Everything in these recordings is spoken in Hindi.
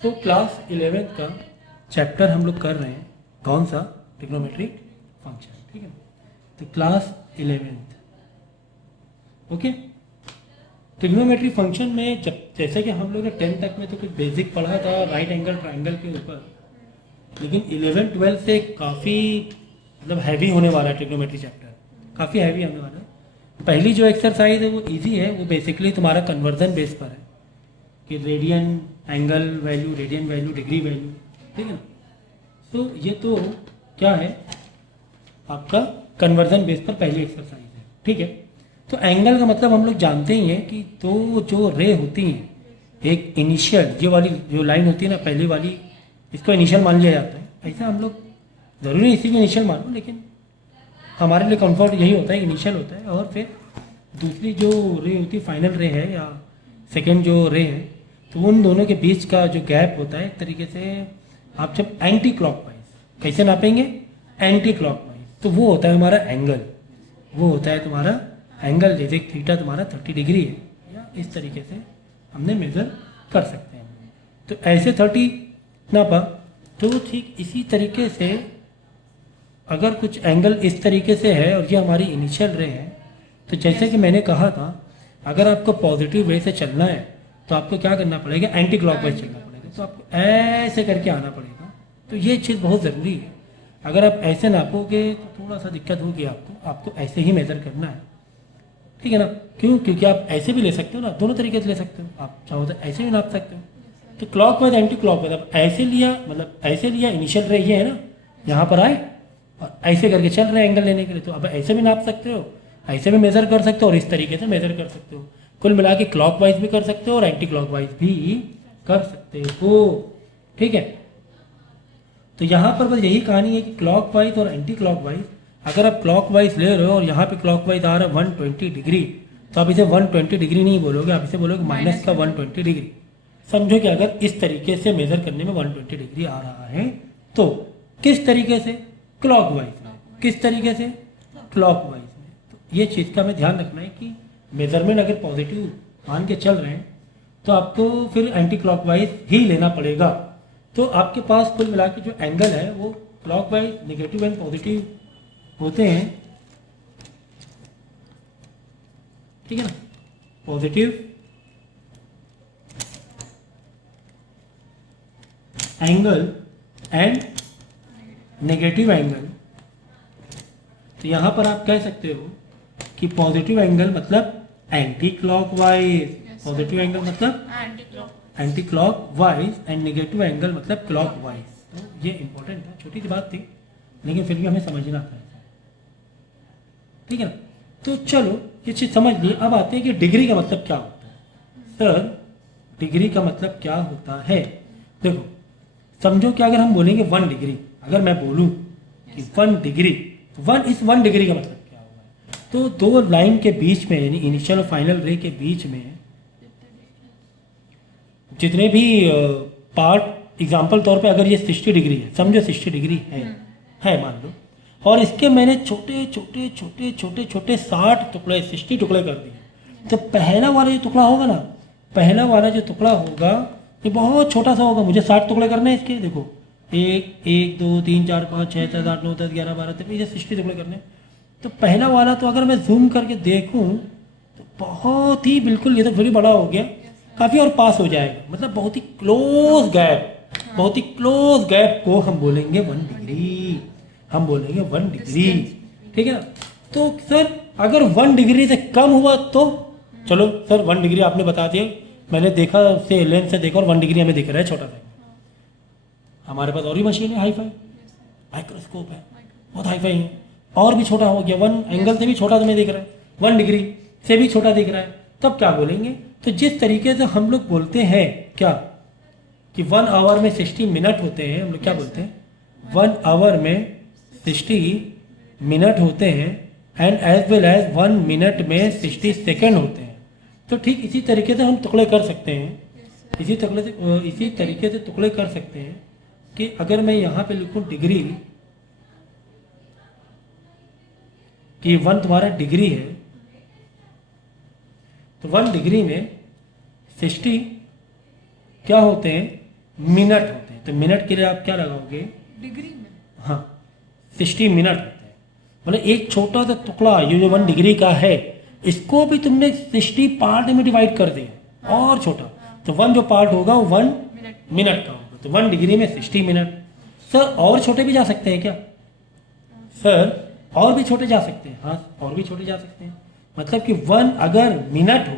तो क्लास 11 का चैप्टर हम लोग कर रहे हैं, कौन सा? ट्रिग्नोमेट्रिक फंक्शन, ठीक है। तो class 11th, okay. Trigonometric function में जैसे कि हम लोग ने 10th तक में तो कुछ बेसिक पढ़ा था राइट एंगल ट्राइंगल के ऊपर, लेकिन 11 12 से काफ़ी मतलब हैवी होने वाला है ट्रिग्नोमेट्री चैप्टर, काफ़ी हैवी होने वाला है। पहली जो एक्सरसाइज है वो इजी है, वो बेसिकली तुम्हारा कन्वर्जन बेस पर है कि radian angle value, radian value, degree value, ठीक है ना। तो ये तो क्या है आपका कन्वर्जन बेस पर पहली एक्सरसाइज है, ठीक है। तो एंगल का मतलब हम लोग जानते ही हैं कि तो जो रे होती हैं, एक इनिशियल ये वाली जो लाइन होती है ना पहली वाली, इसको इनिशियल मान लिया जाता है। ऐसा हम लोग ज़रूरी नहीं इसी को इनिशियल मानो, लेकिन हमारे लिए कंफर्ट यही होता है, इनिशियल होता है। और फिर दूसरी जो रे होती है फाइनल रे है या सेकेंड जो रे है, तो उन दोनों के बीच का जो गैप होता है एक तरीके से आप जब एंटी क्लॉकवाइज कैसे नापेंगे, एंटी क्लॉकवाइज, तो वो होता है हमारा एंगल, वो होता है तुम्हारा एंगल। जैसे थीटा तुम्हारा 30 डिग्री है, या इस तरीके से हमने मेज़र कर सकते हैं। तो ऐसे 30 नापा, तो ठीक इसी तरीके से अगर कुछ एंगल इस तरीके से है और ये हमारी इनिशियल रे है, तो जैसे कि मैंने कहा था अगर आपको पॉजिटिव वे से चलना है तो आपको क्या करना पड़ेगा, एंटी क्लॉकवाइज चलना पड़ेगा। तो आपको ऐसे करके आना पड़ेगा। तो ये चीज़ बहुत ज़रूरी है। अगर आप ऐसे नापोगे तो थोड़ा सा दिक्कत होगी आपको ऐसे ही मेज़र करना है, ठीक है ना। क्यों? क्योंकि आप ऐसे भी ले सकते हो ना, दोनों तरीके से ले सकते हो। आप चाहो तो ऐसे भी नाप सकते हो। तो क्लॉकवाइज एंटी क्लॉकवाइज, आप ऐसे लिया मतलब ऐसे लिया, इनिशियल रे ये है ना, यहाँ पर आए और ऐसे करके चल रहे हैं एंगल लेने के लिए। तो अब ऐसे भी नाप सकते हो, ऐसे भी मेज़र कर सकते हो और इस तरीके से मेज़र कर सकते हो। कुल मिला के क्लॉकवाइज भी कर सकते हो और एंटी क्लॉकवाइज भी कर सकते हो, ठीक है। तो यहाँ पर बस यही कहानी है कि क्लॉकवाइज और एंटी क्लॉकवाइज, अगर आप क्लॉकवाइज ले रहे हो और यहाँ पे क्लॉकवाइज आ रहा है 120 डिग्री, तो आप इसे 120 डिग्री नहीं बोलोगे, आप इसे बोलोगे माइनस का 120 डिग्री। समझो कि अगर इस तरीके से मेज़र करने में 120 डिग्री आ रहा है, तो किस तरीके से? क्लॉकवाइज में। किस तरीके से? क्लॉकवाइज में। तो ये चीज़ का हमें ध्यान रखना है कि मेजरमेंट अगर पॉजिटिव मान के चल रहे हैं तो आपको फिर एंटी क्लॉकवाइज ही लेना पड़ेगा। तो आपके पास कुल मिला के जो एंगल है वो क्लॉकवाइज, नेगेटिव एंड पॉजिटिव होते हैं, ठीक है ना। Positive angle and negative angle. तो यहां पर आप कह सकते हो कि पॉजिटिव एंगल मतलब एंटी क्लॉकवाइज, पॉजिटिव एंगल मतलब anti clockwise and negative angle मतलब क्लॉकवाइज। तो ये इंपॉर्टेंट है, छोटी सी बात थी लेकिन फिर भी हमें समझना था, ठीक है ना। तो चलो ये चीज समझ ली। अब आते हैं कि डिग्री का मतलब क्या होता है। सर डिग्री का मतलब क्या होता है? देखो समझो कि अगर हम बोलेंगे 1 डिग्री, अगर मैं बोलूं कि 1 डिग्री, 1 डिग्री का मतलब क्या होगा? तो दो लाइन के बीच में यानी इनिशियल और फाइनल रे के बीच में जितने भी पार्ट, एग्जांपल तौर पे अगर ये 60 डिग्री है, समझो 60 डिग्री है मान लो, और इसके मैंने छोटे छोटे छोटे छोटे छोटे 60 टुकड़े, 60 टुकड़े कर दिए। तो पहला वाला जो टुकड़ा होगा ना, पहला वाला जो टुकड़ा होगा ये बहुत छोटा सा होगा। मुझे 60 टुकड़े करने हैं इसके, देखो 1 1 2 3 4 5 6 7 8 9 10 11 12 13, ये 60 टुकड़े करने हैं। तो पहला वाला तो अगर मैं जूम करके देखूं तो बहुत ही बिल्कुल, ये तो थोड़ी बड़ा हो गया काफ़ी और पास हो जाएगा, मतलब बहुत ही क्लोज गैप, बहुत ही क्लोज गैप को हम बोलेंगे 1 डिग्री, हम बोलेंगे 1 डिग्री, ठीक है ना। तो सर अगर 1 डिग्री से कम हुआ तो चलो सर 1 डिग्री आपने बता दिया, मैंने देखा उससे लेंस से देखा और 1 डिग्री हमें दिख रहा है छोटा सा। हमारे पास और भी मशीन है, हाईफाई माइक्रोस्कोप है, बहुत हाईफाई है, और भी छोटा हो गया, 1 एंगल से भी छोटा तुम्हें दिख रहा है, 1 डिग्री से भी छोटा दिख रहा है, तब क्या बोलेंगे? तो जिस तरीके से हम लोग बोलते हैं क्या कि 1 आवर में 60 मिनट होते हैं, हम लोग क्या बोलते हैं? 1 आवर में 60 मिनट होते हैं and as well as 1 minute में 60 सेकेंड होते हैं। तो ठीक इसी तरीके से हम टुकड़े कर सकते हैं, इसी तरीके से टुकड़े कर सकते हैं कि अगर मैं यहाँ पे लिखूँ डिग्री, कि 1 तुम्हारा डिग्री है, तो 1 डिग्री में 60 क्या होते हैं? मिनट होते हैं। तो मिनट के लिए आप क्या लगाओगे? डिग्री में। हाँ, 60 मिनट होते हैं। मतलब एक छोटा सा टुकड़ा ये जो 1 डिग्री का है, इसको भी तुमने 60 पार्ट में डिवाइड कर दिया, और छोटा। तो 1 जो पार्ट होगा वो 1 मिनट का होगा। तो 1 डिग्री में 60 मिनट। सर और छोटे भी जा सकते हैं क्या? सर और भी छोटे जा सकते हैं। हाँ, और भी छोटे जा सकते हैं। मतलब कि 1 अगर मिनट हो,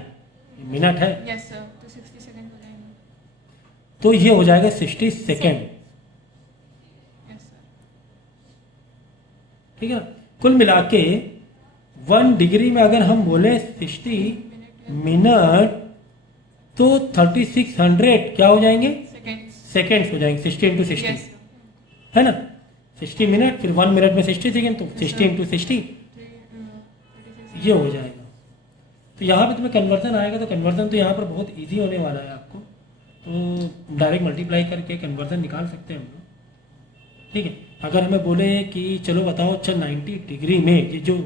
मिनट है, यस सर, तो 60 सेकंड हो जाएंगे। तो ये हो जाएगा 60 सेकेंड। Yes sir. ठीक है ना? कुल मिला के 1 डिग्री में अगर हम बोले 60 मिनट, तो 3600 क्या हो जाएंगे? सेकेंड्स हो जाएंगे। 60 इंटू 60 यस है ना? 60 मिनट, फिर 1 मिनट में 60 सेकेंड, तो 60 इंटू 60 ये हो जाएगा। तो यहाँ पे तुम्हें कन्वर्जन आएगा, तो कन्वर्जन तो यहाँ पर बहुत इजी होने वाला है आपको। तो डायरेक्ट मल्टीप्लाई करके कन्वर्जन निकाल सकते हैं हम लोग। ठीक है, अगर हमें बोले कि चलो बताओ, अच्छा 90 डिग्री में ये जो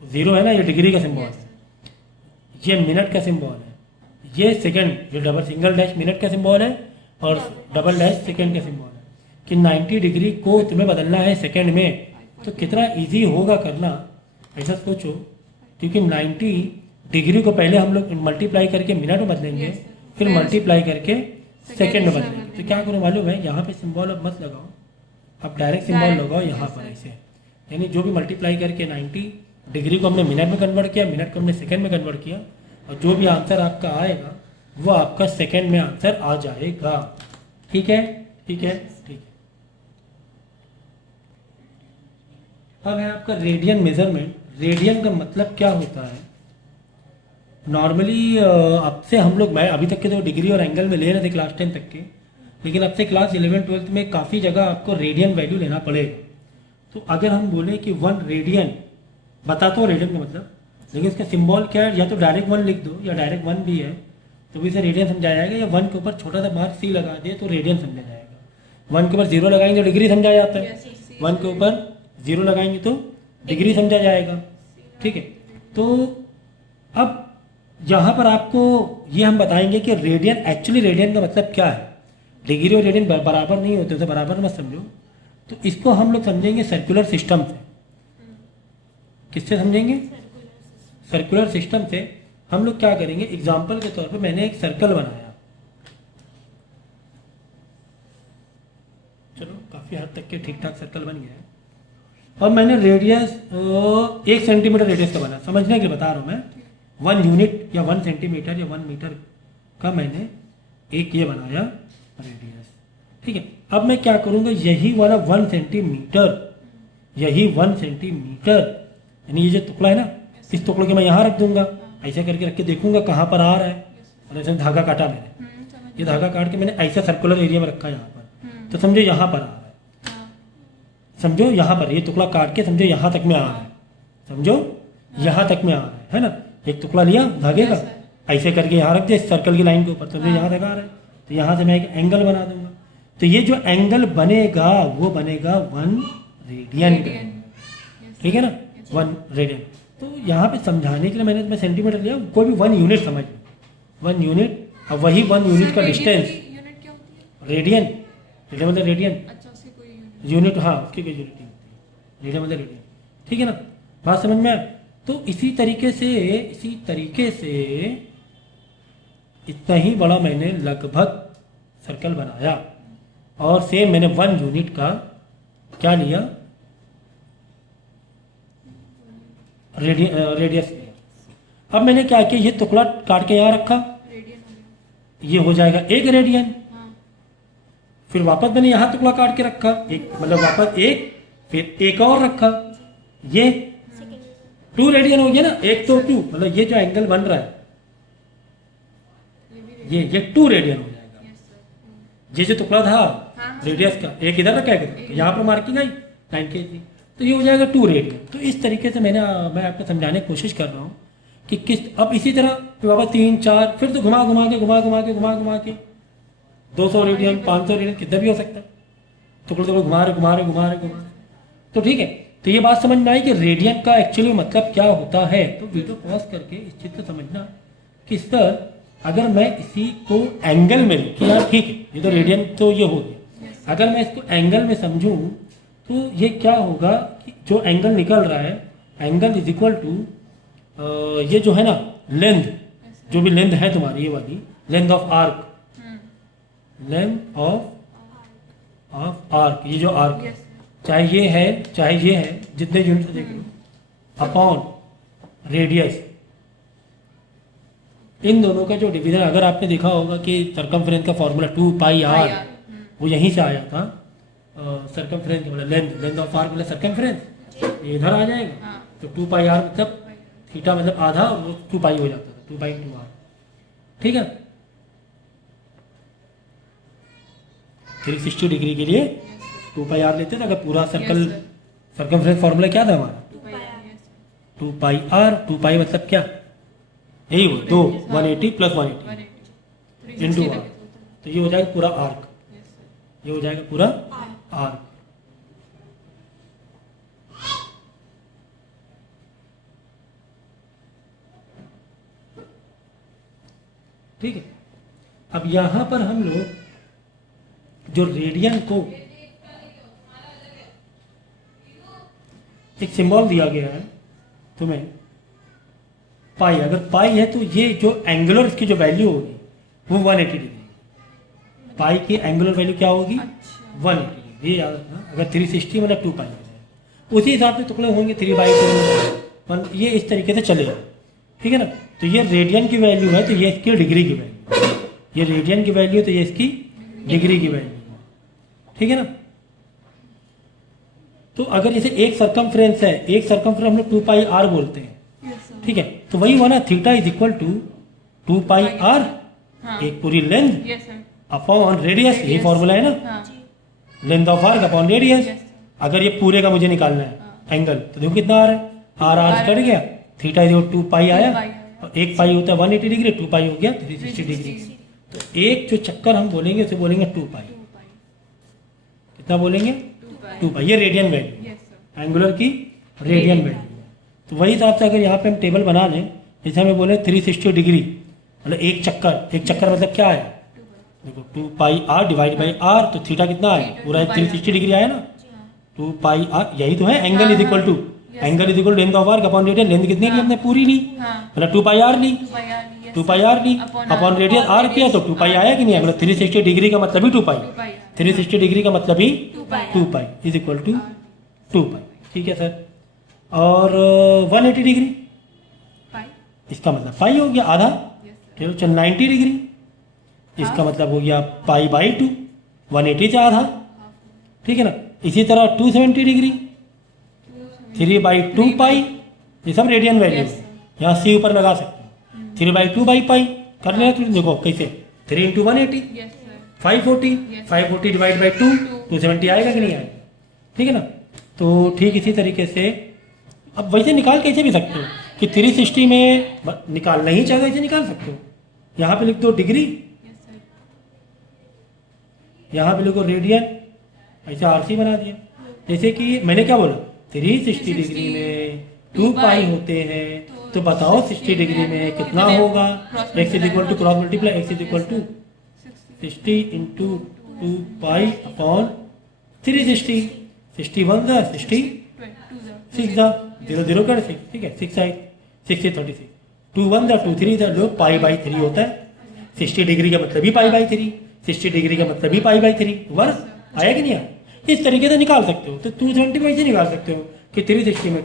जीरो है ना, ये डिग्री का सिंबल है, ये मिनट का सिंबल है, ये सेकंड, ये डबल सिंगल डैश मिनट का सिंबल है, और डबल डैश सेकंड का सिंबल है। कि 90 डिग्री को तुम्हें बदलना है सेकंड में, तो कितना इजी होगा करना, ऐसा सोचो। क्योंकि 90 डिग्री को पहले हम लोग मल्टीप्लाई करके मिनट में बदलेंगे, फिर मल्टीप्लाई करके सेकंड में बदलेंगे। तो क्या करो मालूम है, यहाँ पे सिंबल अब मत लगाओ, अब डायरेक्ट सिंबल लगाओ यहाँ पर ऐसे। यानी जो भी मल्टीप्लाई करके 90 डिग्री को हमने मिनट में कन्वर्ट किया, मिनट को हमने सेकंड में कन्वर्ट किया, और जो भी आंसर आपका आएगा वो आपका सेकंड में आंसर आ जाएगा। ठीक है, ठीक है, ठीक है। अब है आपका रेडियन मेजरमेंट। रेडियन का मतलब क्या होता है? नॉर्मली अब से हम लोग, मैं अभी तक के तो डिग्री और एंगल में ले रहे थे क्लास 10 तक के, लेकिन अब से क्लास 11-12 में काफ़ी जगह आपको रेडियन वैल्यू लेना पड़ेगा। तो अगर हम बोले कि 1 रेडियन, बताता हूँ रेडियन का मतलब, लेकिन इसका सिंबल क्या है, या तो डायरेक्ट 1 लिख दो, या डायरेक्ट 1 भी है तो भी इसे रेडियन समझाया जाएगा, या 1 के ऊपर छोटा सा मार्क सी लगा दे तो रेडियन समझा जाएगा। 1 के ऊपर 0 लगाएंगे तो डिग्री समझा जाता है, 1 के ऊपर 0 लगाएंगे तो डिग्री समझा जाएगा। ठीक है, तो अब यहाँ पर आपको ये हम बताएंगे कि रेडियन, एक्चुअली रेडियन का मतलब क्या है। डिग्री और रेडियन बराबर नहीं होते, उसे बराबर मत समझो। तो इसको हम लोग समझेंगे सर्कुलर सिस्टम से। किससे समझेंगे? सर्कुलर सिस्टम से। हम लोग क्या करेंगे, एग्जाम्पल के तौर पे मैंने एक सर्कल बनाया, चलो काफ़ी हद तक के ठीक ठाक सर्कल बन गया है, और मैंने रेडियस 1 सेंटीमीटर रेडियस का बना, समझने के लिए बता रहा हूँ मैं। 1 यूनिट या 1 सेंटीमीटर या 1 मीटर का मैंने एक ये बनाया रेडियस। ठीक है, अब मैं क्या करूँगा, यही वाला 1 सेंटीमीटर, यही 1 सेंटीमीटर, यानी ये जो टुकड़ा है ना, इस टुकड़े को मैं यहाँ रख दूंगा, ऐसे करके रख के देखूंगा कहाँ पर आ रहा है, और ऐसे धागा काटा मैंने, ये धागा काट के मैंने ऐसा सर्कुलर एरिया में रखा यहाँ पर, तो समझो यहाँ पर आ रहा है, समझो यहाँ पर ये टुकड़ा काट के समझो यहाँ तक में आ रहा है, समझो यहाँ तक में आ रहा है ना। एक टुकड़ा लिया धागे का, ऐसे करके यहाँ रख दिया इस सर्कल की लाइन के ऊपर, समझो यहाँ तक आ रहा है, तो यहाँ से मैं एक एंगल बना दूंगा। तो ये जो एंगल बनेगा वो बनेगा 1 रेडियन। ठीक है ना, 1 रेडियन। तो यहाँ पे समझाने के लिए मैंने सेंटीमीटर लिया, कोई भी 1 यूनिट समझ लो, 1 यूनिट, अब वही 1 यूनिट का डिस्टेंस रेडियन, रेडियन मतलब रेडियन, यूनिट, हाँ उसकी कोई यूनिट नहीं होती, रेडियन मतलब रेडियन। ठीक है ना, बात समझ में आए? तो इसी तरीके से इतना ही बड़ा मैंने लगभग सर्कल बनाया, और सेम मैंने 1 यूनिट का क्या लिया, रेडियस लिया। अब मैंने क्या किया, ये टुकड़ा काट के यहाँ रखा, ये हो जाएगा 1 रेडियन। फिर वापस मैंने यहाँ टुकड़ा काट के रखा, एक मतलब वापस 1, फिर एक और रखा, ये 2 रेडियन हो गया ना, 1 तो 2, मतलब ये जो एंगल बन रहा है ये 2 रेडियन हो जाएगा। ये जो टुकड़ा था रेडियस का, एक इधर रखा है, यहाँ पर मार्किंग आई 9 kg, तो ये हो जाएगा 2 रेडियन। तो इस तरीके से मैं आपको समझाने की कोशिश कर रहा हूँ कि किस, अब इसी तरह बाबा 3, 4, फिर तो घुमा घुमा के 200 रेडियन, 500 रेडियन, कितना भी हो सकता है, टुकड़े घुमा रहे। तो ठीक है, तो ये बात समझ में आई कि रेडियन का एक्चुअली मतलब क्या होता है। तो वीडियो पॉज करके इस चीज़ को समझना कि सर अगर मैं इसी को एंगल में कि यार ठीक है ये तो रेडियन तो ये हो गया, अगर मैं इसको एंगल में समझूं तो ये क्या होगा कि जो एंगल निकल रहा है, एंगल इज इक्वल टू ये जो है ना लेंथ, जो भी लेंथ है तुम्हारी ये वाली length of arc, length of arc, ये जो आर्क यस चाहे ये है जितने यूनिट से देख लो, अपॉन रेडियस, इन दोनों का जो डिवीजन, अगर आपने देखा होगा कि सर्कमफ्रेंस का फॉर्मूला 2 पाई आर, वो यहीं से आया था। सर्कमफ्रेंस मतलब लेंथ ऑफ आर्क मतलब सर्कमफ्रेंस ये इधर आ जाएगा, हाँ तो 2 पाई आर मतलब थीटा मतलब आधा, और वो 2 पाई हो जाता था, 2 पाई इंटू आर, ठीक है। 360 डिग्री के लिए 2 पाई आर लेते थे, अगर पूरा circle Yes, sir. Circumference formula क्या था हमारा 2 pi R yes 2 pi are, 2 पाई मतलब क्या, यही वो दो 180 प्लस 180 180 इंटू 360 आर, लगे तो तो ये हो जाएगा पूरा आर्क, यस सर ये हो जाएगा पूरा आर्क। ठीक है, अब यहां पर हम लोग जो रेडियन को एक सिंबल दिया गया है तुम्हें पाई, अगर पाई है तो ये जो एंगुलर इसकी जो वैल्यू होगी वो 180 डिग्री, पाई की एंगुलर वैल्यू क्या होगी अच्छा 180 डिग्री, ये याद रखना। अगर 360 मतलब 2 पाई हो जाएगा, उसी हिसाब से टुकड़े होंगे 3/2 ये इस तरीके से चलेगा, ठीक है ना। तो ये रेडियन की वैल्यू है, तो ये इसकी डिग्री की वैल्यू, ये रेडियन की वैल्यू तो ये इसकी डिग्री की वैल्यू, ठीक है ना। तो अगर जैसे एक सर्कमफ्रेंस है, एक सर्कमफ्रेंस हम लोग 2 पाई आर बोलते हैं, यस सर ठीक है, तो वही हुआ ना theta is equal to 2 pi R, हाँ एक पूरी length yes sir upon radius, यही Radius. फॉर्मूला है ना, हाँ length of arc upon radius. Yes अगर ये पूरे का मुझे निकालना है एंगल, तो देखो कितना आ रहा है, आर आर कट गया, थीटा इज 2 पाई आया, और एक पाई होता है 180 डिग्री, 2 पाई हो गया 360 डिग्री। तो एक जो चक्कर हम बोलेंगे उसे बोलेंगे 2 पाई, 2 पाई कितना बोलेंगे 2 पाई 2 पाई, ये radian value, yes sir angular की रेडियन वैल्यू। तो वही हिसाब से अगर यहाँ पे हम टेबल बना लें, जैसे हमें बोले 360 डिग्री मतलब एक चक्कर मतलब क्या है, 2 पाई देखो 2 pi are divide by R, तो थीटा कितना आया, पूरा 360 डिग्री आया ना, 2 पाई आर, यही तो है angle is equal to, angle is equal to length of arc upon radian, length कितनी ली हमने पूरी ली, हाँ मतलब 2 पाई आर ली, 2 pi R yes 2 pi R ली अपॉन रेडियन आर किया तो 2 पाई आया कि नहीं, मतलब 360 डिग्री का मतलब ही 2 पाई, 2 पाई 360 डिग्री का मतलब ही 2 पाई 2 पाई इज इक्वल टू 2 पाई, ठीक है सर। और 180 डिग्री पाई इसका मतलब पाई हो गया आधा, यस सर चलो चल 90 डिग्री इसका मतलब हो गया पाई बाई 2, 180 से आधा, ठीक है ना। इसी तरह 270 डिग्री 3/2 पाई, ये सब रेडियन वैल्यू Yes, है, यहाँ सी ऊपर लगा सकते हो, 3/2 बाई पाई कर लेना, तो देखो कैसे 3 into 180 yes sir 540, Yes. 540 divide by 2 270 आएगा कि नहीं आएगा, ठीक है ना। तो ठीक इसी तरीके से अब वैसे निकाल कैसे भी सकते हो कि 360 में निकालना ही चाहे ऐसे निकाल सकते हो, यहाँ पे लिख दो डिग्री, यस सर यहाँ पे लिखो रेडियन, ऐसे आरसी बना दिया। जैसे कि मैंने क्या बोला 360 डिग्री में 2 पाई होते हैं, तो बताओ 60 डिग्री में कितना होगा, x is equal to cross multiply x is equal to 60 into 2 pi upon 360, 61 दा 60 6 दा 0 0 कर 6, ठीक है 6 आई 6 से 36, 2 1 दा 2 3 दा जो पाई बाई 3 होता है, 60 डिग्री का मतलब ही पाई बाई 3, 60 डिग्री का मतलब ही पाई बाई 3 वर्ग आया कि नहीं आया। इस तरीके से निकाल सकते हो, तो 270 में ऐसे निकाल सकते हो कि 360 में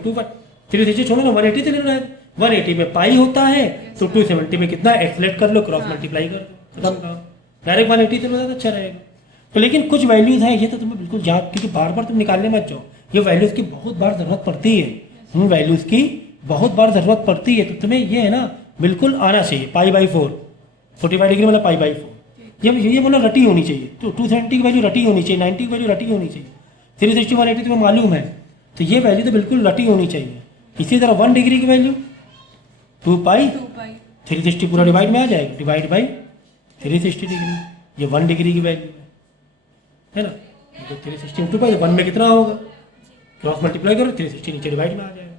360 छोड़ो ना 180 से लेना है, 180 में पाई होता है, तो 270 में कितना एक्सलेट कर लो, क्रॉस मल्टीप्लाई कर लो, खत्म करो, डायरेक्ट 180 से ज़्यादा अच्छा रहेगा। तो लेकिन कुछ वैल्यूज हैं, ये तो तुम्हें बिल्कुल याद, क्योंकि बार बार तुम निकालने मत जाओ, ये वैल्यूज की बहुत बार ज़रूरत पड़ती है, वैल्यूज की बहुत बार ज़रूरत पड़ती है, तो तुम्हें ये है ना बिल्कुल आना चाहिए। पाई बाई 4 45 डिग्री मतलब पाई बाई 4, ये बोला रटी होनी चाहिए, तो 270 की वैल्यू रटी होनी चाहिए, 90 की वैल्यू रटी होनी चाहिए, 360 180 तुम्हें मालूम है, तो ये वैल्यू तो बिल्कुल रटी होनी चाहिए। इसी तरह 1 डिग्री की वैल्यू 2 पाई 2 पाई 360 पूरा डिवाइड में आ जाएगा, डिवाइड बाई 360 डिग्री, ये 1 डिग्री की वैल्यू है ना, तो 360 2 पाई 1 में कितना होगा, क्रॉस मल्टीप्लाई करो 360 नीचे डिवाइड में आ जाएगा,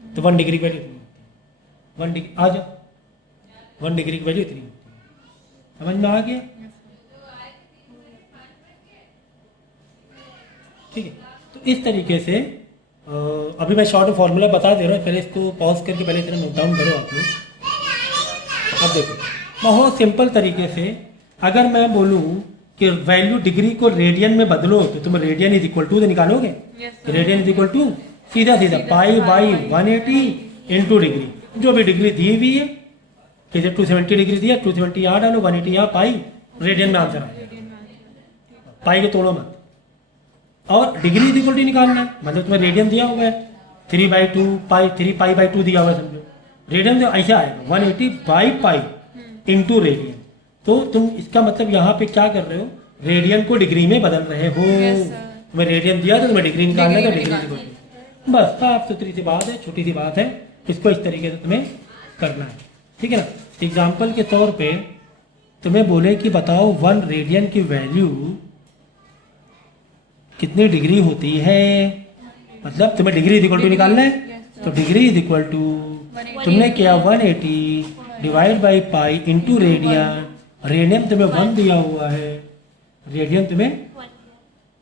तो 1 डिग्री की वैल्यू इतनी होती है, 1 डिग्री आ जाओ 1 डिग्री की वैल्यू इतनी होती है, समझ में आ गया? ठीक है, तो इस तरीके से अभी मैं शॉर्ट फॉर्मूला बता दे रहा हूँ, पहले इसको पॉज करके पहले इतना नोट डाउन करो आप लोग। अब देखो बहुत सिंपल तरीके से अगर मैं बोलूँ कि वैल्यू डिग्री को रेडियन में बदलो तो तुम रेडियन इज इक्वल टू तो निकालोगे। Yes, sir. Radian is equal to सीधा सीधा पाई बाई 180 इंटू डिग्री, जो भी डिग्री दी हुई है, जैसे 270 डिग्री दिया 270 यहाँ डालो 180 यहाँ पाई, रेडियन में आंसर आएगा। पाई के तोड़ो मत। और डिग्री इज इक्वल टू निकालना है, मतलब तुम्हें रेडियन दिया हुआ है 3/2 पाई 3 पाई बाई 2 दिया हुआ है समझो, रेडियन तो ऐसा आएगा 180 बाई पाई इंटू रेडियन। तो तुम इसका मतलब यहाँ पे क्या कर रहे हो, रेडियन को डिग्री में बदल रहे हो। Yes, sir. तुम्हें रेडियन दिया तो तुम्हें डिग्री निकालना है, तो डिग्री डिग्री निकालनी निकालनी है। बस साफ सुथरी सी बात है, छोटी सी बात है, इसको इस तरीके से तुम्हें करना है। ठीक है ना। एग्जाम्पल के तौर पे तुम्हें बोले कि बताओ 1 रेडियन की वैल्यू कितनी डिग्री होती है, मतलब तुम्हें डिग्री इज इक्वल टू निकालना है। Yes, तो डिग्री इज इक्वल टू तुमने किया 180 divide by pi into radian. Radian तुम्हें 1 दिया हुआ है, रेडियन तुम्हें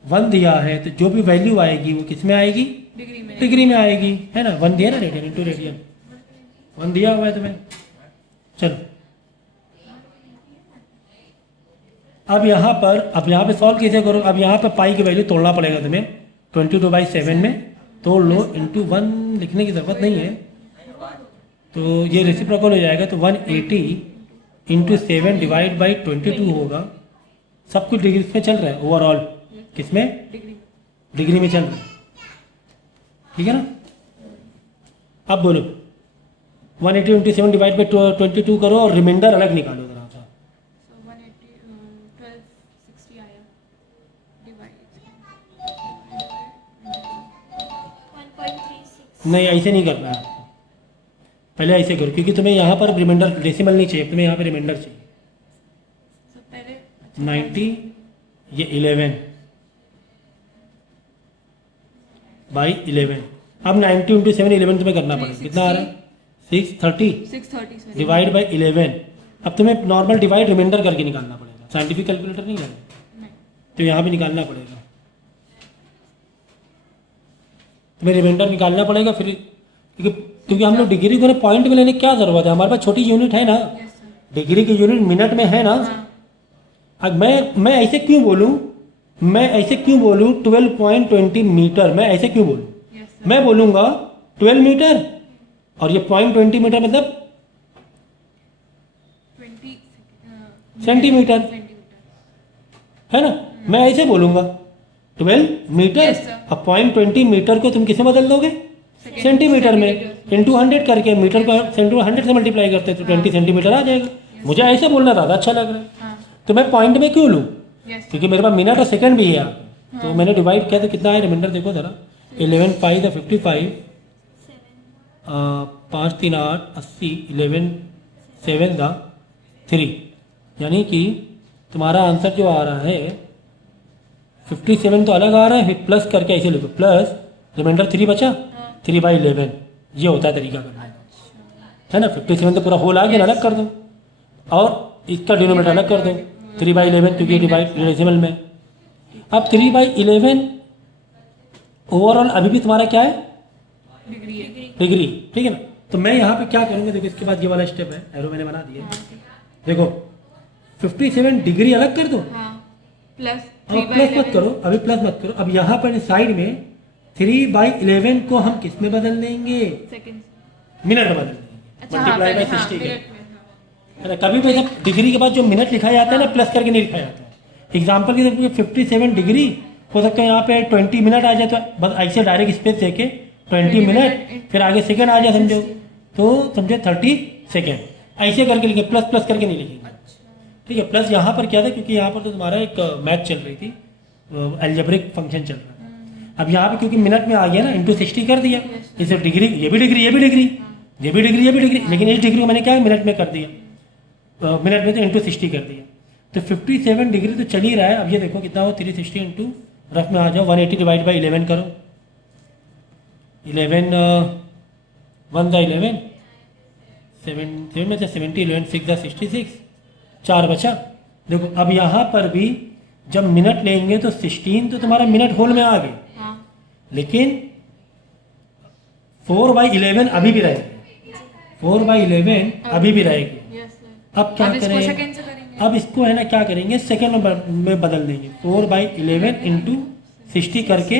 1 दिया है, तो जो भी वैल्यू आएगी वो किस में आएगी, डिग्री में। डिग्री में आएगी, है ना। 1 दिया ना, रेडियन इंटू रेडियन 1 दिया हुआ है तुम्हें। चलो अब यहाँ पे सॉल्व कैसे करो, अब यहाँ पे पाई की वैल्यू तोड़ना पड़ेगा तुम्हें 22/7 में तोड़ लो, इंटू 1 लिखने की ज़रूरत नहीं है, तो ये रेसिप्रोकल हो जाएगा, तो 180 इंटू 7 डिवाइड बाई 22 होगा। सब कुछ डिग्री में चल रहा है ओवरऑल, किसमें, डिग्री। डिग्री में चल रहा है। ठीक है ना। अब बोलो 180 इंटू 7 डिवाइड बाई 22 करो और रिमाइंडर अलग निकालो जरा सा। So 180 1260 आया डिवाइड 1.36 नहीं ऐसे नहीं करना है आपको, पहले ऐसे करो, क्योंकि तुम्हें यहाँ पर रिमाइंडर डेसिमल नहीं चाहिए, तुम्हें यहाँ पर रिमाइंडर चाहिए। so पहले 90 ये 11 बाई 11। अब 90 इंटू 7 11 तुम्हें करना पड़ेगा, कितना आ रहा है 630 630 सॉरी डिवाइड बाई 11। अब तुम्हें नॉर्मल डिवाइड रिमाइंडर करके निकालना पड़ेगा, साइंटिफिक कैलकुलेटर नहीं करना, नहीं तो यहाँ पे निकालना पड़ेगा, तुम्हें रिमाइंडर निकालना पड़ेगा फिर, क्योंकि हम लोग डिग्री को पॉइंट में लेने की क्या ज़रूरत है, हमारे पास छोटी यूनिट है ना, यस सर डिग्री की यूनिट मिनट में है ना। हाँ अब मैं ऐसे क्यों बोलूँ, 12.20 मीटर, मैं ऐसे क्यों बोलूँ, यस सर मैं बोलूँगा 12 मीटर और ये 0.20 मीटर मतलब 20 सेंटीमीटर, है ना। मैं ऐसे बोलूँगा 12 मीटर Yes, sir. अब 0.20 मीटर को तुम किसे बदल दोगे, सेंटीमीटर में, इंटू 100 करके, मीटर को 100 से मल्टीप्लाई करते तो 20 सेंटीमीटर आ जाएगा। मुझे ऐसे बोलना ज़्यादा अच्छा लग रहा है, हाँ तो मैं पॉइंट में क्यों लूँ, यस क्योंकि मेरे पास मिनट और सेकंड भी है यहाँ पे। तो मैंने डिवाइड किया तो कितना है, रिमाइंडर देखो ज़रा, 11 5 द 55, 5 3 8 80, 11 7 द 3, यानी कि तुम्हारा आंसर जो आ रहा है 57 तो अलग आ रहा है, फिर प्लस करके ऐसे लिखो, प्लस रिमाइंडर 3 बचा, 3/11, ये होता है तरीका करने का, है ना। 57 तो पूरा होल आ गया, अलग कर दो और इसका डिनोमिनेटर अलग कर दो 3/11, क्योंकि डिवाइड डेसिमल में। अब 3/11 ओवरऑल अभी भी तुम्हारा क्या है, डिग्री है डिग्री, ठीक है ना। तो मैं यहाँ पे क्या करूँगा, देखो इसके बाद ये वाला स्टेप है, एरो मैंने बना दिया, देखो 57 डिग्री अलग कर दो, हाँ प्लस अब प्लस मत करो, अभी प्लस मत करो, अब यहाँ पर साइड में 3/11 को हम किस में बदल देंगे, सेकंड मिनट में बदल देंगे, अच्छा हाँ मल्टीप्लाई पहले बाई हाँ 60 के, मिनट में हाँ है ना। कभी भी जब डिग्री के बाद जो मिनट लिखा जाता है ना, प्लस करके नहीं लिखा जाता है। एग्जाम्पल के तौर पे 57 डिग्री हो सकता है यहाँ पे 20 मिनट आ जाए, तो बस ऐसे डायरेक्ट स्पेस देके 20 मिनट, फिर आगे सेकंड आ जाए समझो, तो समझो 30 सेकंड, ऐसे करके लिखे, प्लस प्लस करके नहीं लिखेंगे, ठीक है। प्लस यहाँ पर क्या था, क्योंकि यहाँ पर तो तुम्हारा एक मैथ चल रही थी, एल्जेब्रिक फंक्शन चल रहा था। अब यहाँ पे क्योंकि मिनट में आ गया ना, इंटू 60 कर दिया, इसे डिग्री, ये भी डिग्री, ये भी डिग्री, ये भी डिग्री, ये भी डिग्री, लेकिन इस डिग्री को मैंने क्या मिनट में कर दिया, मिनट में तो इंटू 60 कर दिया, तो 57 डिग्री तो चल ही रहा है। अब ये देखो कितना हो, 360 इंटू रफ में आ जाओ 180 डिवाइड बाई 11 करो, 11 1 द 11 7 में से 70 11 6 द 66, 4 बचा, देखो अब यहाँ पर भी जब मिनट लेंगे तो 16 तो तुम्हारा मिनट होल में आ गए, हाँ लेकिन 4/11 अभी भी रहेगी, 4/11 अभी भी रहेगी। Yes sir. अब क्या अब इसको करें, सेकंड से करेंगे। अब इसको है ना क्या करेंगे, सेकेंड में बदल देंगे, 4/11 इंटू 60 करके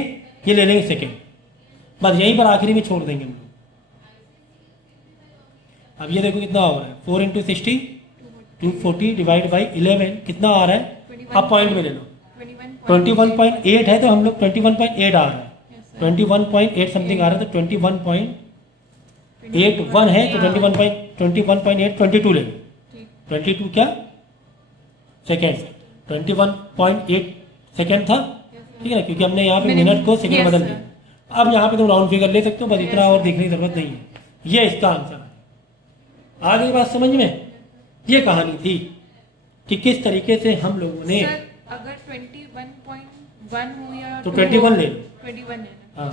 ये ले लेंगे सेकेंड, बस यहीं पर आखिरी में छोड़ देंगे हम लोग। अब ये देखो कितना हो रहा है, 4 इंटू 60 240 डिवाइड बाई 11 कितना आ रहा है, अब पॉइंट में ले लो 21.8 है, तो हम लोग 21.8 आ रहा है, 21.8 समथिंग आ रहा है, तो 21.81 है, तो 21.8 22 ले लो, 22 क्या सेकेंड, 21.8 सेकेंड था, ठीक है ना, क्योंकि हमने यहाँ पे मिनट को सेकेंड बदल दिया। अब यहाँ पे तुम राउंड फिगर ले सकते हो, बस इतना और देखने की जरूरत नहीं है, ये इसका आंसर है। आगे की बात समझ में, ये कहानी थी कि किस तरीके से हम लोगों ने, सर अगर 21.1 हो या तो 21 ले लो, 21 है ना। हाँ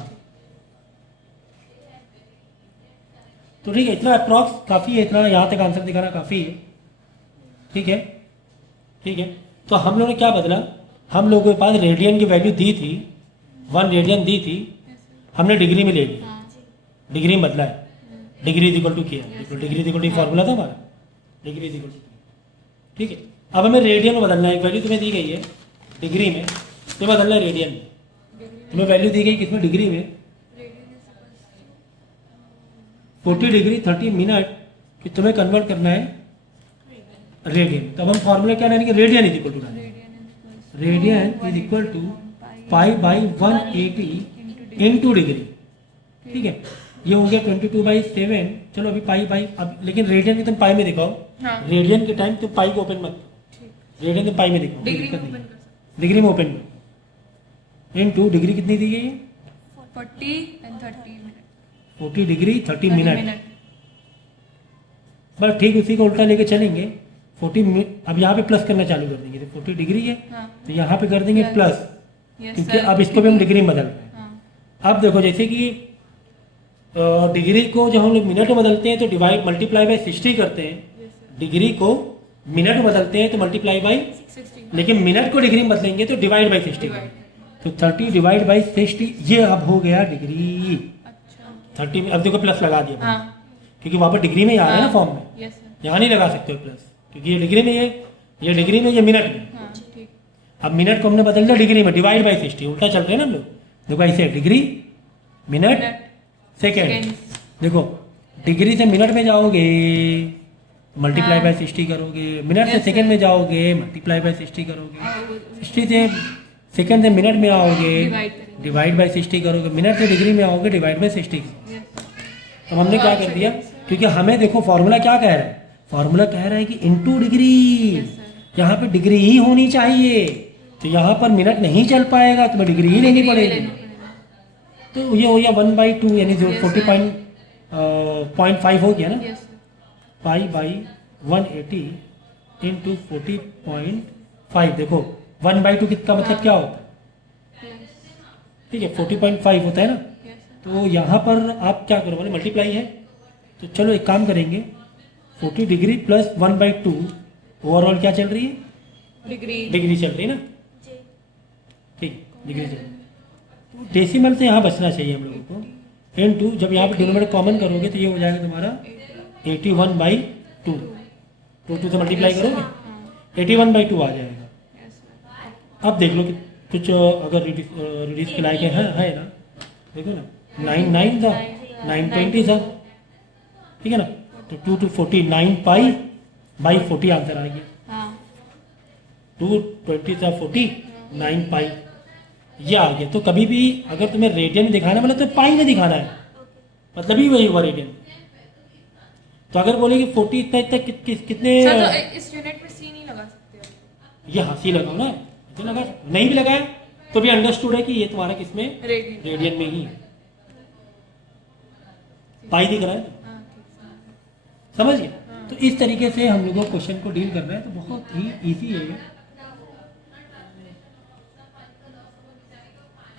तो ठीक है, इतना अप्रॉक्स काफ़ी है, इतना यहाँ तक आंसर दिखाना काफ़ी है, ठीक है ठीक है। तो हम लोगों ने क्या बदला, हम लोगों के पास रेडियन की वैल्यू दी थी, 1 रेडियन दी थी, हमने डिग्री में ले ली, डिग्री में बदला है, डिग्री इज इक्वल टू किया, degree is equal to formula था हमारा, डिग्री इज इक्वल टू, ठीक है। अब हमें रेडियन में बदलना है, एक वैल्यू तुम्हें दी गई है डिग्री में, तुम्हें बदलना है रेडियन में, तुम्हें वैल्यू दी गई किसमें, डिग्री में, 40 डिग्री 30 मिनट कि तुम्हें कन्वर्ट करना है रेडियन। तो अब हम फॉर्मूला क्या लेंगे, radian is equal to, radian is equal to pi by 180 into degree, ठीक है। ये हो गया 22/7, चलो अभी पाई बाई, अब लेकिन रेडियन की तुम पाई में दिखाओ, हाँ। रेडियन के टाइम तुम पाई को ओपन मत, रेडियन तुम पाई में दिखाओ, डिग्री में ओपन कर सकते डिग्री में ओपन इंटू डिग्री कितनी दी गई है, 40 and 30 मिनट, 40 डिग्री 30 मिनट, बस ठीक उसी को उल्टा लेके चलेंगे, 40 मिनट, अब यहाँ पे प्लस करना चालू कर देंगे, तो 40 डिग्री है, हाँ। तो यहाँ पे कर देंगे प्लस, यस क्योंकि सर। अब इसको भी हम डिग्री में बदल रहे हैं। हाँ। अब देखो जैसे कि डिग्री को जब हम लोग मिनट में बदलते हैं तो डिवाइड मल्टीप्लाई बाई 60 करते हैं, यस सर। डिग्री को मिनट में बदलते हैं तो मल्टीप्लाई बाई, 60 लेकिन मिनट को डिग्री में बदलेंगे तो डिवाइड बाई 60, तो 30 डिवाइड बाई 60, ये अब हो गया डिग्री, अच्छा 30 में अब देखो प्लस लगा दिया, हाँ क्योंकि वहाँ पर डिग्री में ही आ रहा है ना फॉर्म में, यस सर। यहाँ नहीं लगा सकते हो प्लस, क्योंकि ये डिग्री में है, ये डिग्री में, ये मिनट में। हाँ ठीक। अब मिनट को हमने बदल दिया डिग्री में, डिवाइड बाई 60, उल्टा चल रहे हैं ना हम लोग, देखो ऐसे डिग्री मिनट सेकेंड, देखो डिग्री से मिनट में जाओगे मल्टीप्लाई बाई 60 करोगे, मिनट से सेकेंड में जाओगे मल्टीप्लाई बाई 60 करोगे, 60 से सेकेंड से मिनट में आओगे डिवाइड बाई 60 करोगे, मिनट से डिग्री में आओगे डिवाइड बाई 60 करोगे। तो हमने क्या कर दिया, क्योंकि हमें देखो फॉर्मूला क्या कह रहा है, फॉर्मूला कह रहा है कि इनटू डिग्री, यहाँ पे डिग्री ही होनी चाहिए, तो यहाँ पर मिनट नहीं चल पाएगा, तुम्हें डिग्री ही लेनी पड़ेगी, तो ये हो गया 1/2 यानी जो 40.5 हो गया ना, yes sir. Pi by 180 into 40.5, देखो 1/2 कितना मतलब क्या होता है, ठीक है 40.5 होता है ना, यस सर। तो यहाँ पर आप क्या करो बोले मल्टीप्लाई है, तो चलो एक काम करेंगे 40 डिग्री प्लस 1/2, ओवरऑल क्या चल रही है, डिग्री डिग्री चल रही है ना, ठीक डिग्री चल रही है, तो डेसिमल से यहाँ बचना चाहिए हम लोगों को, इनटू जब यहाँ पे डिनोमिनेटर कॉमन करोगे तो ये हो जाएगा तुम्हारा 81/2, 2 से मल्टीप्लाई करोगे 81/2 आ जाएगा। Yes sir. अब देख लो कि कुछ अगर रिड्यूस के लायक है ना, देखो ना 9 था 920 था, ठीक है ना, तो 2 to 40 9 पाई बाई 40 आंसर आ गया, हाँ 220 था 40 9 पाई ये आ गया। तो कभी भी अगर तुम्हें रेडियन में दिखाना मतलब तो पाई में दिखाना है, मतलब ही वही हुआ रेडियन। तो अगर बोले कि 40 इतना कितने, सर तो इस यूनिट में सी नहीं लगा सकते हो? ये हंसी लगाओ ना, तो लगा नहीं भी लगाया तो भी अंडरस्टूड है कि ये तुम्हारा किसमें रेडियन। रेडियन में ही है, पाई दिख रहा है ना, हाँ ठीक है। समझ गए। तो इस तरीके से हम लोगों को क्वेश्चन को डील करना है, तो बहुत ही इजी है ये,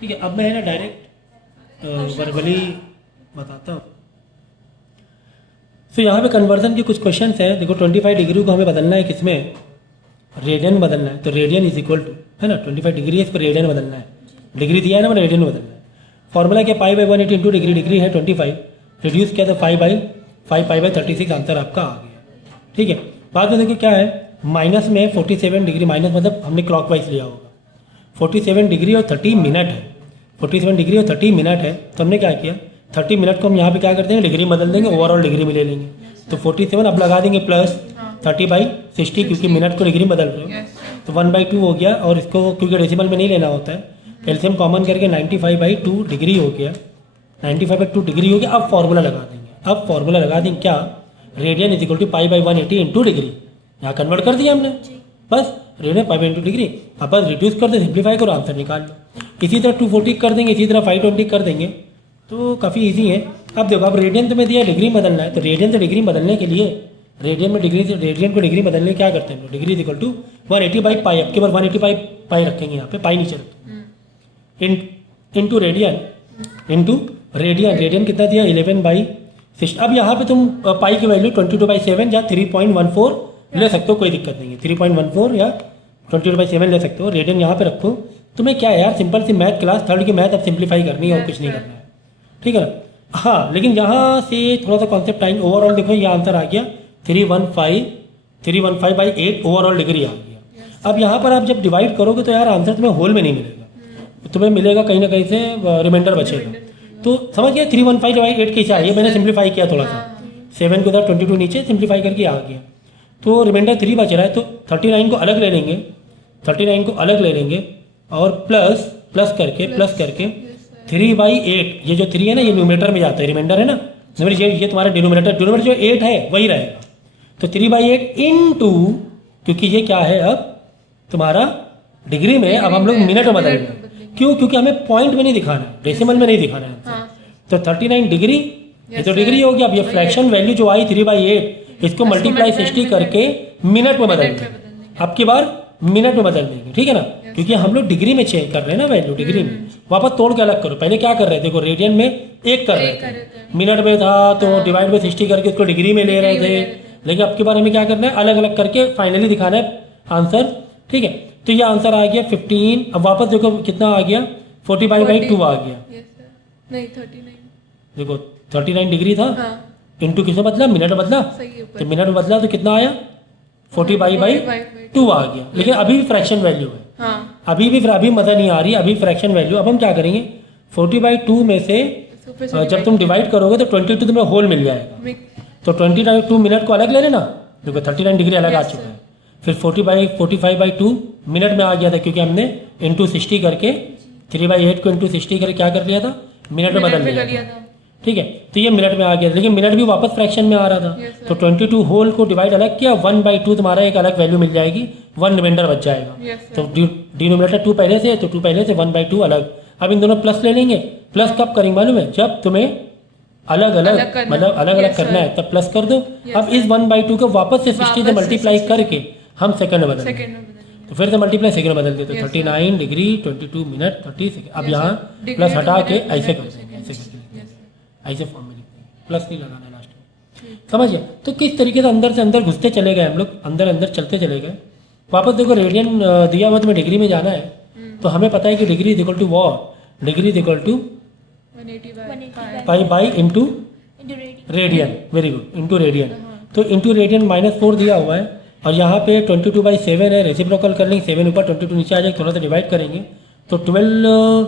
ठीक है। अब मैं है ना डायरेक्ट वर्बली बताता हूँ। तो यहाँ पे कन्वर्जन के कुछ क्वेश्चंस हैं, देखो 25 डिग्री को हमें बदलना है किसमें, रेडियन बदलना है तो रेडियन इज इक्वल टू, है ना, 25 डिग्री है, इसको रेडियन बदलना है, डिग्री दिया है ना, मैंने रेडियन बदलना है। फॉर्मूला क्या, पाई बाई 180 इंटू डिग्री, डिग्री है 25, रिड्यूस किया तो 5 पाई बाई 36 आंसर आपका आ गया। ठीक है, बाद में देखो क्या है, माइनस में 47 डिग्री, माइनस मतलब हमने क्लॉकवाइज लिया होगा, 47 डिग्री और 30 मिनट है, 47 डिग्री और 30 मिनट है, तो हमने क्या किया, 30 मिनट को हम यहाँ पे क्या कर देंगे, डिग्री बदल देंगे, ओवरऑल डिग्री में ले लेंगे। तो 47 अब लगा देंगे प्लस 30/60, क्योंकि मिनट को डिग्री बदल रहे हो, यस तो 1/2 हो गया, और इसको क्योंकि डेसिमल में नहीं लेना होता है, एलसीएम कॉमन करके 95/2 डिग्री हो गया, 95/2 डिग्री हो गया। अब फॉर्मूला लगा देंगे, अब फॉर्मूला लगा देंगे क्या, radian is equal to pi by 180 into degree, यहाँ कन्वर्ट कर दिया हमने, बस radian pi by into degree. अब बस रिड्यूस कर दे, सिंप्लीफाई करो, आंसर निकाल लो। इसी तरह 240 कर देंगे, इसी तरह 520 कर देंगे, तो काफ़ी ईजी है। अब देखो, अब रेडियन तो में दिया, डिग्री बदलना है, तो रेडियन से डिग्री बदलने के लिए, रेडियन में डिग्री से रेडियन को डिग्री बदलने क्या करते हैं, डिग्री इज इक्वल टू 180/पाई, अब के बार 180/पाई रखेंगे यहाँ पे, पाई नीचे रखेंगे, into radian, into radian, radian कितना दिया 11/6। अब यहाँ पे तुम पाई की वैल्यू 22/7 या 3.14 ले सकते हो, कोई दिक्कत नहीं है, 3.14 या 22/7 ले सकते हो। रेडियन यहाँ पे रखो, तुम्हें क्या है यार, सिंपल सी मैथ, क्लास 3rd की मैथ अब सिंप्लीफाई करनी है और कुछ नहीं करना है, ठीक है ना। हाँ, लेकिन यहाँ से थोड़ा सा कॉन्सेप्ट आएंगे। ओवरऑल देखो ये आंसर आ गया 315/8 ओवरऑल डिग्री आ गया। अब यहाँ पर आप जब डिवाइड करोगे तो यार आंसर तुम्हें होल में नहीं मिलेगा, तुम्हें मिलेगा कहीं ना कहीं से रिमाइंडर बचेगा। तो समझ गया 315/8 कैसे आइए, मैंने सिंप्लीफाई किया थोड़ा सा, 7 के उधर 22 नीचे सिंप्लीफाई करके आ गया, तो रिमाइंडर 3 बच रहा है। तो 39 को अलग ले लेंगे, 39 को अलग ले लेंगे और प्लस करके 3/8, ये जो 3 है ना, ये न्यूमरेटर में जाता है, रिमाइंडर है ना, ये तुम्हारा डिनोमिनेटर जो 8 है वही रहेगा। तो 3/8 इंटू, क्योंकि ये क्या है अब तुम्हारा डिग्री में, अब हम लोग मिनट में बदलेंगे, क्यों, क्योंकि हमें पॉइंट में नहीं दिखाना है, डेसिमल में नहीं दिखाना है। तो 39 डिग्री, ये तो डिग्री हो गया। अब ये फ्रैक्शन वैल्यू जो आई 3/8, इसको मल्टीप्लाई 60 करके मिनट में बदल देंगे, अब की बार मिनट में बदल देंगे, ठीक है ना, क्योंकि हम लोग डिग्री में चेंज कर रहे हैं ना वैल्यू, डिग्री में। वापस तोड़ के अलग करो, पहले क्या कर रहे थे, देखो रेडियन में 1 कर रहे थे, मिनट में था तो डिवाइड बाई 60 करके उसको डिग्री में ले रहे थे, लेकिन अब की बार हमें क्या करना है, अलग अलग करके फाइनली दिखाना है आंसर, ठीक है। तो ये आंसर आ गया 15। अब वापस देखो कितना आ गया, 45/2 आ गया, नहीं 39, देखो 39 डिग्री था, इंटू किसमें बदला, मिनट बदला, सही है ऊपर, तो मिनट में बदला तो कितना आया 45/2 आ गया। लेकिन अभी भी फ्रैक्शन वैल्यू है, हाँ, अभी मजा नहीं आ रही, अभी फ्रैक्शन वैल्यू। अब हम क्या करेंगे, 40/2 में से जब तुम डिवाइड करोगे तो 22 तुम्हें होल मिल जाएगा, तो 22 मिनट को अलग ले लेना, देखो 39 डिग्री अलग आ चुका है। फिर 45/2 मिनट में आ गया था, क्योंकि हमने इंटू 60 करके 3/8 को इंटू 60 करके क्या कर लिया था, मिनट में बदल लिया था, ठीक है। तो ये मिनट में आ गया, लेकिन मिनट भी वापस फ्रैक्शन में आ रहा था, तो 22 होल को डिवाइड अलग किया, 1/2 तुम्हारा एक अलग वैल्यू मिल जाएगी, 1 रिमाइंडर बच जाएगा। तो डिनोमिनेटर 2 पहले से, तो 2 पहले से, 1/2 अलग। अब इन दोनों प्लस ले लेंगे, प्लस कब करेंगे मालूम है, जब तुम्हें अलग अलग मतलब अलग अलग करना है तब प्लस कर दो। अब इस 1/2 को वापस से 60 से मल्टीप्लाई करके हम सेकंड में बदल, तो फिर से मल्टीप्लाई सेकंड में बदल देते, तो 39 डिग्री 22 मिनट 30 सेकंड। अब यहाँ प्लस हटा के ऐसे कर देंगे, ऐसे फॉर्म में लिखते हैं, प्लस नहीं लगाना है लास्ट में, समझिए। तो किस तरीके से अंदर से अंदर घुसते चले गए हम लोग, अंदर अंदर चलते चले गए। वापस देखो रेडियन दिया हुआ तुम्हें डिग्री में जाना है, तो हमें पता है कि degree is equal to what, degree is equal to 180/5, pi by into radian, very good, into radian. तो इंटू रेडियन -4 दिया हुआ है, और यहाँ पे 22/7 है, रेसिप्रोकल कर लेंगे, 7 ऊपर 22 नीचे आ जाएगा, थोड़ा सा डिवाइड करेंगे तो 12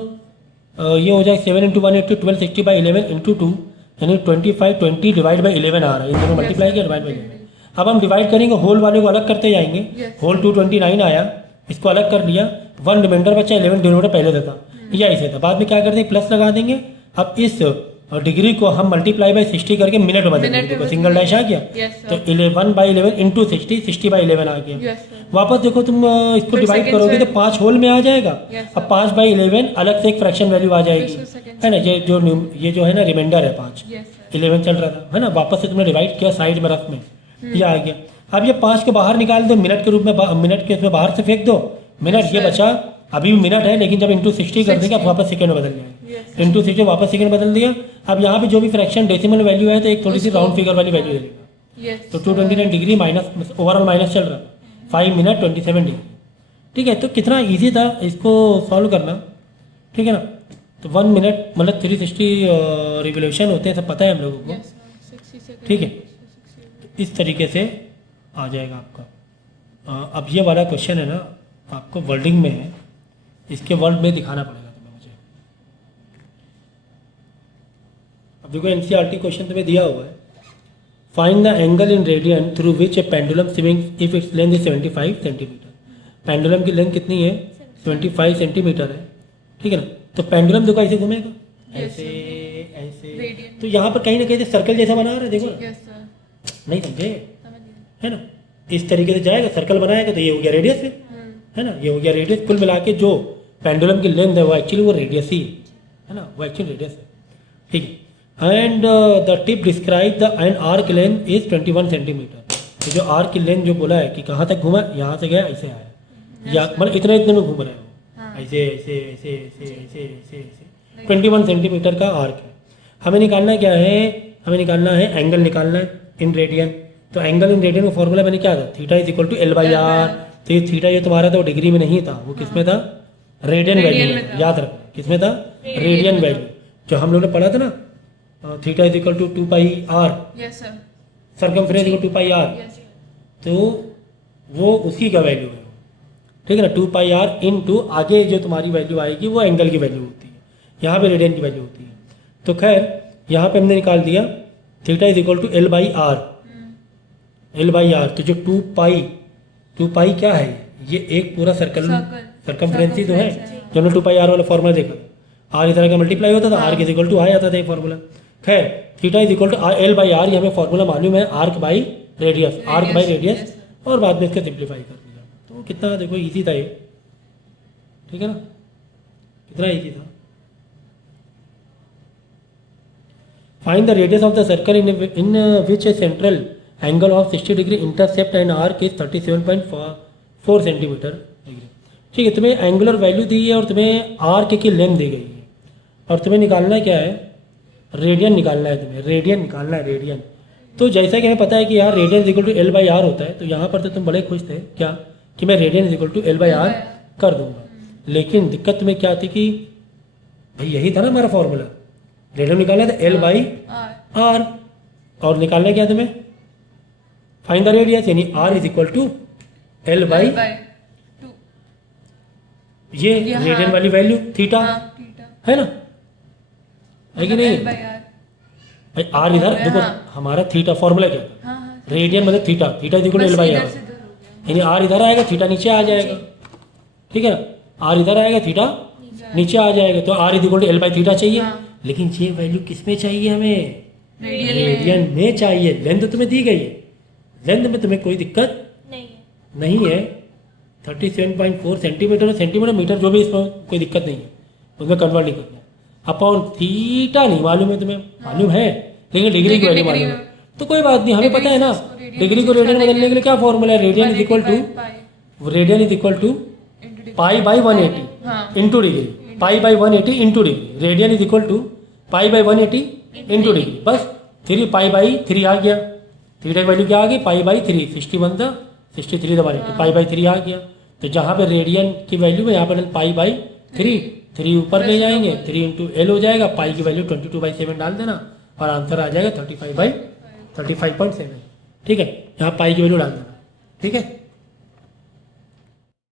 ये हो जाएगा 7 × 180, 12 60/11 इंटू 2, यानी 20 डिवाइड बाई 11 आ रहा है, इन दोनों मल्टीप्लाई किया, डिवाइड बाई 11। अब हम डिवाइड करेंगे, होल वाले को अलग करते जाएंगे, होल 229 आया, इसको अलग कर लिया, 1 रिमाइंडर बचा, 11 डिनोमिनेटर पहले से था, या ऐसे था। बाद में क्या कर देंगे, प्लस लगा देंगे। अब इस डिग्री को हम मल्टीप्लाई बाई 60 करके मिनट में बदल देंगे, देखो सिंगल डैश आ गया, तो 1/11 इंटू 60, 60/11 आ गया। वापस देखो तुम इसको डिवाइड करोगे तो 5 होल में आ जाएगा। अब 5/11 अलग से एक फ्रैक्शन वैल्यू आ जाएगी, है ना, ये जो है ना रिमाइंडर है 5, 11 चल रहा था, है ना, वापस से तुमने डिवाइड किया साइड में रफ में, ये आ गया। अब ये 5 को बाहर निकाल दो, मिनट के रूप में, मिनट के इसमें बाहर से फेंक दो, मिनट ये बचा, अभी भी मिनट है, लेकिन जब इंटू 60 कर देंगे वापस सेकंड में बदल जाएगा, इंटू 60 वापस सेकंड बदल दिया। अब यहाँ पे जो भी फ्रैक्शन डेसिमल वैल्यू है तो एक थोड़ी सी राउंड फिगर वाली वैल्यू देगा, तो 229 डिग्री माइनस, ओवरऑल माइनस चल रहा है, 5 मिनट 27 डिग्री। ठीक है, तो कितना इजी था इसको सॉल्व करना। ठीक है ना, तो 1 मिनट मतलब 360 रिवोल्यूशन होते हैं, सब पता है हम लोगों को। Yes, sir. 60 seconds. ठीक है, तो इस तरीके से आ जाएगा आपका। अब ये वाला क्वेश्चन है ना, आपको वर्डिंग में है, इसके वर्ड में दिखाना पड़ेगा तुम्हें मुझे। अब देखो एनसीईआरटी क्वेश्चन तुम्हें दिया हुआ है, find the angle in radian through which A pendulum swings if its length is 75 centimetre. Pendulum की लेंथ कितनी है? 75 सेंटीमीटर है। ठीक है ना, तो पेंडुलम देखो ऐसे घूमेगा, ऐसे ऐसे, Radian. तो यहाँ पर कहीं ना कहीं सर्कल जैसा बना रहा है, देखो ना। Yes, sir. नहीं समझे? समझ गया. है ना, इस तरीके से जाएगा, सर्कल बनाएगा, तो ये हो गया रेडियस में, है ना, ये हो गया रेडियस। कुल मिला के जो पेंडुलम की लेंथ है वो एक्चुअली वो रेडियस ही है ना, वो एक्चुअली रेडियस है। ठीक है, and the tip describe the end arc length is 21 centimetre. तो जो आर्क की लेंथ जो बोला है कि कहाँ तक घूमा, यहाँ से गया ऐसे आया, या मतलब इतने इतने में घूम रहे हो, हाँ. ऐसे ऐसे ऐसे ऐसे ऐसे ऐसे ऐसे 21 सेंटीमीटर का आर्क है। हमें निकालना क्या है? हमें निकालना है एंगल, निकालना है इन रेडियन। तो एंगल इन रेडियन का फॉर्मूला मैंने क्या था? Theta is equal to L by R. तो ये थीटा ये तुम्हारा तो डिग्री में नहीं था, वो किस में था? रेडियन वैल्यू में में। था. याद रखना किस में था? Radian value. जो हम लोग ने पढ़ा था ना, theta is equal to 2 pi R, Yes, sir. Circumference equal 2 pi R, Yes. तो वो उसी का वैल्यू है। ठीक है ना, 2 पाई आर इन टू आगे जो तुम्हारी वैल्यू आएगी वो एंगल की वैल्यू होती है, यहाँ पे रेडियन की वैल्यू होती है। तो खैर यहाँ पे हमने निकाल दिया theta is equal to L by R, L by R. तो जो 2 पाई क्या है? ये एक पूरा सर्कल सर्कमफ्रेंस ही तो है, जो हमने 2 पाई आर वाला फॉर्मूला देखा था। आर इस तरह का मल्टीप्लाई होता था, आर इज इक्वल टू आ जाता था एक फॉर्मूला। खैर theta is equal to L by R, ये हमें फॉर्मूला मालूम है, arc by radius, arc by radius, और बाद में इसका सिंप्लीफाई कर दिया। तो कितना देखो इजी था ये। ठीक है ना, कितना इजी था। Find the radius of the circle in which A central angle of 60 degree intercept and arc is 37.4 centimetre degree. ठीक है, तुम्हें एंगुलर वैल्यू दी है और तुम्हें आर्क की लेंथ दी गई है, और तुम्हें निकालना क्या है? रेडियन निकालना है तुम्हें, रेडियन निकालना है, रेडियन। तो जैसा कि हमें पता है कि यहाँ radian equal to L by R होता है, तो यहाँ पर तो तुम बड़े खुश थे क्या कि मैं radian equal to L by R कर दूंगा। लेकिन दिक्कत तुम्हें क्या थी कि भाई यही था ना हमारा फॉर्मूला, रेडियन निकालना था एल बाई R. आर, और निकालना क्या तुम्हें? फाइंड द रेडियस, यानी R is equal to L by By 2. ये यहाँ- रेडियन वाली वैल्यू थीटा, हाँ, theta. है ना, है कि नहीं? L by R. भाई आर इधर देखो, हाँ. हमारा थीटा फॉर्मूला क्या था? हाँ, हाँ. रेडियन मतलब theta, theta is equal to L बस बाई इधर आर, से इधर हो गया. यानी आर इधर आएगा, थीटा नीचे आ जाएगा। ठीक है ना, आर इधर आएगा, थीटा नीचे आ जाएगा, तो R is equal to L by theta चाहिए। हाँ. लेकिन ये वैल्यू किस में चाहिए हमें? रेडियन रेडियन में चाहिए। लेंथ तुम्हें दी गई है, लेंथ में तुम्हें कोई दिक्कत नहीं है। 37.4 सेंटीमीटर, सेंटीमीटर मीटर जो भी, इसमें कोई दिक्कत नहीं है, उसमें कन्वर्ट नहीं करना। अपॉन थीटा नहीं मालूम है तुम्हें, मालूम है, लेकिन डिग्री की वैल्यू मालूम है, तो कोई बात नहीं, हमें पता है ना। डिग्री को रेडियन बदलने के लिए क्या फॉर्मूला है? Radian is equal to, radian is equal to pi by 180 हाँ. Into degree, pi by 180 into degree. Radian is equal to pi by 180 into degree, बस 3 पाई बाई 3 आ गया। थीटा की वैल्यू क्या आ गई? पाई बाई 3, 61 था 63 दबा 180, पाई बाई 3 आ गया। तो जहाँ पे रेडियन की वैल्यू है यहाँ पर पाई बाई 3 ऊपर ले जाएंगे, 3 इंटू एल हो जाएगा, पाई की वैल्यू 22/7 डाल देना और आंसर आ जाएगा 35/35.7। ठीक है, यहाँ पाई की वैल्यू डाल देना। ठीक है।